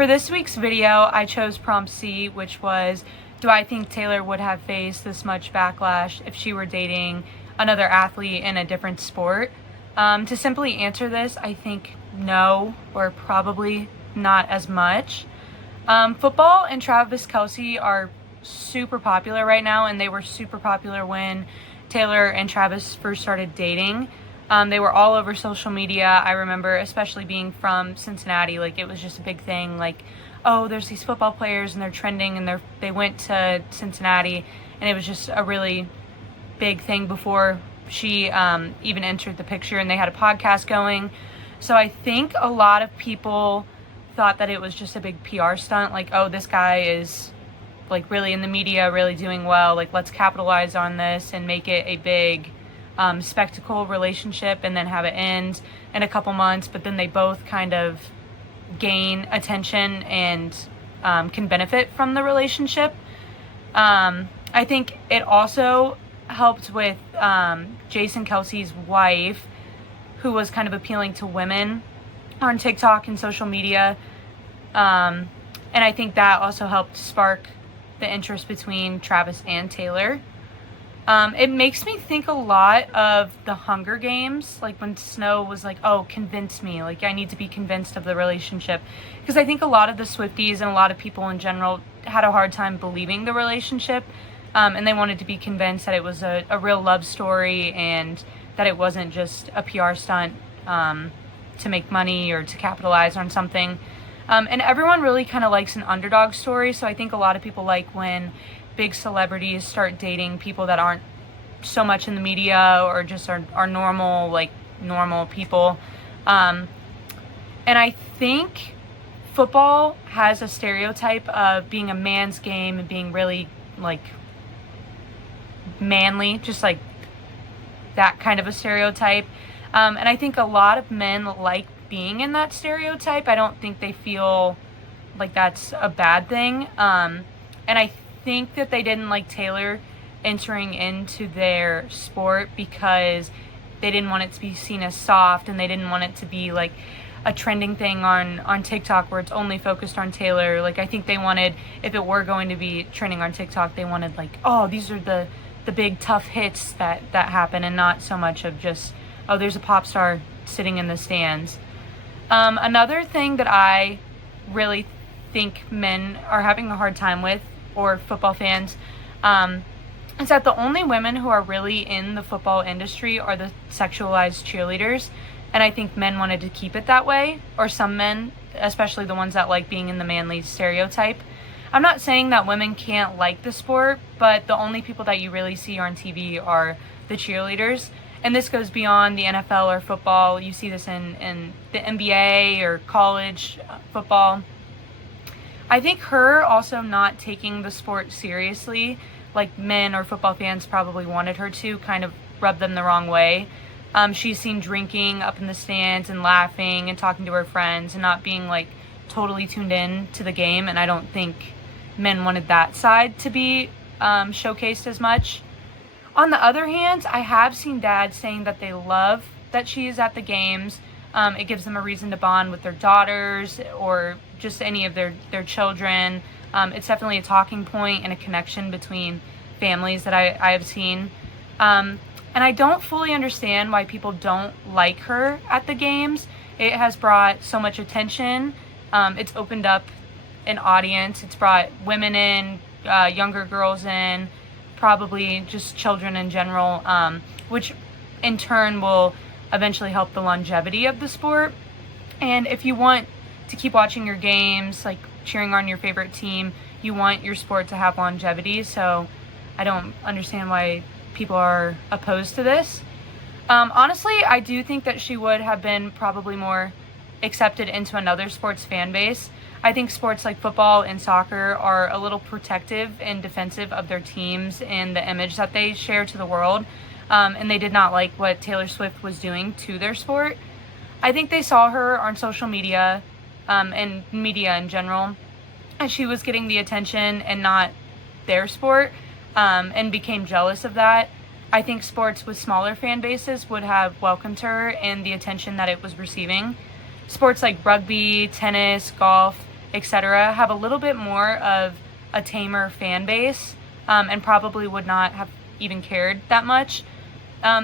For this week's video, I chose prompt C, which was, do I think Taylor would have faced this much backlash if she were dating another athlete in a different sport? To simply answer this, I think no, or probably not as much. Football and Travis Kelce are super popular right now, and they were super popular when Taylor and Travis first started dating. They were all over social media. I remember, especially being from Cincinnati, like it was just a big thing. Like, oh, there's these football players and they're trending, and they went to Cincinnati, and it was just a really big thing before she even entered the picture, and they had a podcast going. So I think a lot of people thought that it was just a big PR stunt. Like, oh, this guy is like really in the media, really doing well. Like, let's capitalize on this and make it a big spectacle relationship, and then have it end in a couple months. But then they both kind of gain attention and can benefit from the relationship. I think it also helped with Jason Kelce's wife, who was kind of appealing to women on TikTok and social media. And I think that also helped spark the interest between Travis and Taylor. It makes me think a lot of the Hunger Games, like when Snow was like, oh, convince me, like I need to be convinced of the relationship. Because I think a lot of the Swifties and a lot of people in general had a hard time believing the relationship, and they wanted to be convinced that it was a real love story and that it wasn't just a PR stunt to make money or to capitalize on something. And everyone really kind of likes an underdog story, so I think a lot of people like when big celebrities start dating people that aren't so much in the media or just are normal, like normal people. And I think football has a stereotype of being a man's game and being really like manly, just like that kind of a stereotype. And I think a lot of men like being in that stereotype. I don't think they feel like that's a bad thing. And I think that they didn't like Taylor entering into their sport because they didn't want it to be seen as soft, and they didn't want it to be like a trending thing on TikTok where it's only focused on Taylor. Like, I think they wanted, if it were going to be trending on TikTok, they wanted like, oh, these are the big tough hits that happen, and not so much of just, oh, there's a pop star sitting in the stands. Another thing that I really think men are having a hard time with, or football fans, is that the only women who are really in the football industry are the sexualized cheerleaders. And I think men wanted to keep it that way, or some men, especially the ones that like being in the manly stereotype. I'm not saying that women can't like the sport, but the only people that you really see on TV are the cheerleaders. And this goes beyond the NFL or football. You see this in the NBA or college football. I think her also not taking the sport seriously, like men or football fans probably wanted her to, kind of rubbed them the wrong way. She's seen drinking up in the stands and laughing and talking to her friends and not being like totally tuned in to the game. And I don't think men wanted that side to be showcased as much. On the other hand, I have seen dads saying that they love that she is at the games. It gives them a reason to bond with their daughters or just any of their children. It's definitely a talking point and a connection between families that I have seen. And I don't fully understand why people don't like her at the games. It has brought so much attention. It's opened up an audience. It's brought women in, younger girls in, probably just children in general, which in turn will eventually help the longevity of the sport. And if you want to keep watching your games, like cheering on your favorite team, you want your sport to have longevity. So I don't understand why people are opposed to this. Honestly, I do think that she would have been probably more accepted into another sports fan base. I think sports like football and soccer are a little protective and defensive of their teams and the image that they share to the world. And they did not like what Taylor Swift was doing to their sport. I think they saw her on social media and media in general, and she was getting the attention and not their sport, and became jealous of that. I think sports with smaller fan bases would have welcomed her and the attention that it was receiving. Sports like rugby, tennis, golf, etc., have a little bit more of a tamer fan base, and probably would not have even cared that much.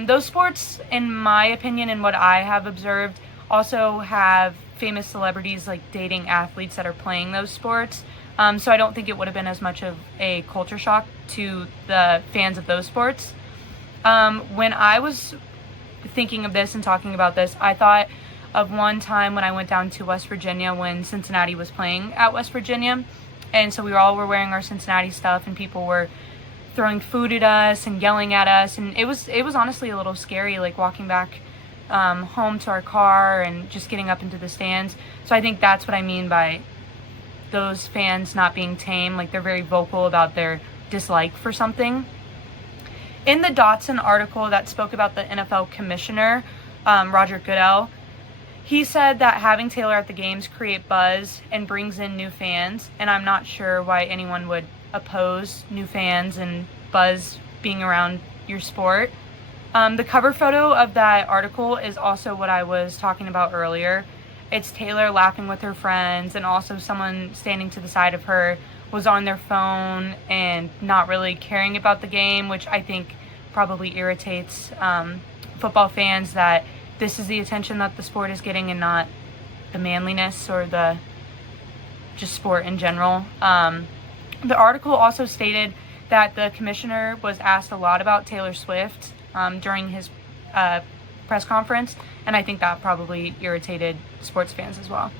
Those sports, in my opinion and what I have observed, also have famous celebrities like dating athletes that are playing those sports. So I don't think it would have been as much of a culture shock to the fans of those sports. When I was thinking of this and talking about this, I thought of one time when I went down to West Virginia when Cincinnati was playing at West Virginia. And so we all were wearing our Cincinnati stuff, and people were throwing food at us and yelling at us. And it was honestly a little scary, like walking back home to our car and just getting up into the stands. So I think that's what I mean by those fans not being tame. Like, they're very vocal about their dislike for something. In the Dotson article that spoke about the NFL commissioner, Roger Goodell, he said that having Taylor at the games create buzz and brings in new fans, and I'm not sure why anyone would oppose new fans and buzz being around your sport. The cover photo of that article is also what I was talking about earlier. It's Taylor laughing with her friends, and also someone standing to the side of her was on their phone and not really caring about the game, which I think probably irritates football fans, that this is the attention that the sport is getting and not the manliness or the just sport in general. The article also stated that the commissioner was asked a lot about Taylor Swift during his press conference, and I think that probably irritated sports fans as well.